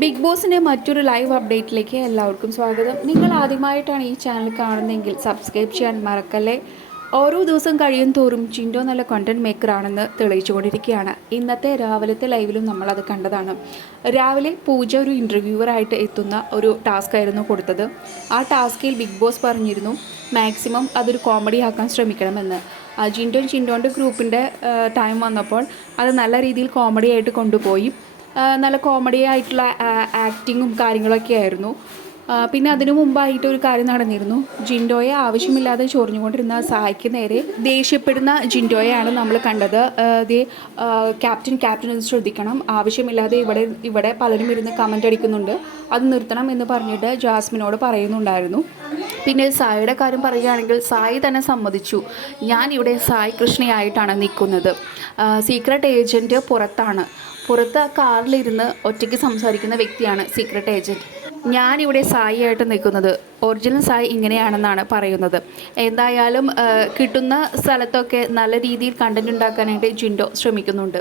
Big ബോസിന്റെ മറ്റൊരു live അപ്ഡേറ്റിലേക്ക് എല്ലാവർക്കും സ്വാഗതം. നിങ്ങൾ ആദ്യമായിട്ടാണ് ഈ ചാനൽ കാണുന്നതെങ്കിൽ സബ്സ്ക്രൈബ് ചെയ്യാൻ മറക്കല്ലേ? ഓരോ ദിവസം കഴിയും തോറും ചിൻഡോ നല്ല കണ്ടന്റ് മേക്കർ ആണെന്ന് തെളിയിച്ചുകൊണ്ടിരിക്കുകയാണ്. ഇന്നത്തെ രാവിലത്തെ ലൈവിലും നമ്മളത് കണ്ടതാണ്. രാവിലെ പൂജ ഒരു ഇന്റർവ്യൂവറായിട്ട് എത്തുന്ന ഒരു ടാസ്ക് ആയിരുന്നു കൊടുത്തത്. ആ ടാസ്കിൽ ബിഗ് ബോസ് പറഞ്ഞിരുന്നു മാക്സിമം അതൊരു കോമഡി ആക്കാൻ ശ്രമിക്കണമെന്ന്. ജിൻഡോ ചിൻഡോന്റെ ഗ്രൂപ്പിന്റെ ടൈം വന്നപ്പോൾ അത് നല്ല രീതിയിൽ കോമഡി ആയിട്ട് കൊണ്ടുപോയി. നല്ല കോമഡി ആയിട്ടുള്ള ആക്ടിങ്ങും കാര്യങ്ങളൊക്കെ ആയിരുന്നു. പിന്നെ അതിനു മുമ്പായിട്ട് ഒരു കാര്യം നടന്നിരുന്നു. ജിൻഡോയെ ആവശ്യമില്ലാതെ ചൊറിഞ്ഞുകൊണ്ടിരുന്ന സായിക്ക് നേരെ ദേഷ്യപ്പെടുന്ന ജിൻഡോയെയാണ് നമ്മൾ കണ്ടത്. അത് ക്യാപ്റ്റൻ ക്യാപ്റ്റൻ ഇത് ശ്രദ്ധിക്കണം. ആവശ്യമില്ലാതെ ഇവിടെ ഇവിടെ പലരും ഇരുന്ന് കമന്റ് അടിക്കുന്നുണ്ട്. അത് നിർത്തണം എന്ന് പറഞ്ഞിട്ട് ജാസ്മിനോട് പറയുന്നുണ്ടായിരുന്നു. പിന്നെ സായിയുടെ കാര്യം പറയുകയാണെങ്കിൽ സായി തന്നെ സമ്മതിച്ചു. ഞാൻ ഇവിടെ സായി കൃഷ്ണയായിട്ടാണ് നിൽക്കുന്നത്. സീക്രട്ട് ഏജന്റ് പുറത്താണ്. പുറത്ത് ആ കാറിലിരുന്ന് ഒറ്റയ്ക്ക് സംസാരിക്കുന്ന വ്യക്തിയാണ് സീക്രട്ട് ഏജന്റ് ഞാനിവിടെ സായി ആയിട്ട് നിൽക്കുന്നത്. ഒറിജിനൽ സായി ഇങ്ങനെയാണെന്നാണ് പറയുന്നത്. എന്തായാലും കിട്ടുന്ന സ്ഥലത്തൊക്കെ നല്ല രീതിയിൽ കണ്ടന്റ് ഉണ്ടാക്കാനായിട്ട് ജിൻഡോ ശ്രമിക്കുന്നുണ്ട്.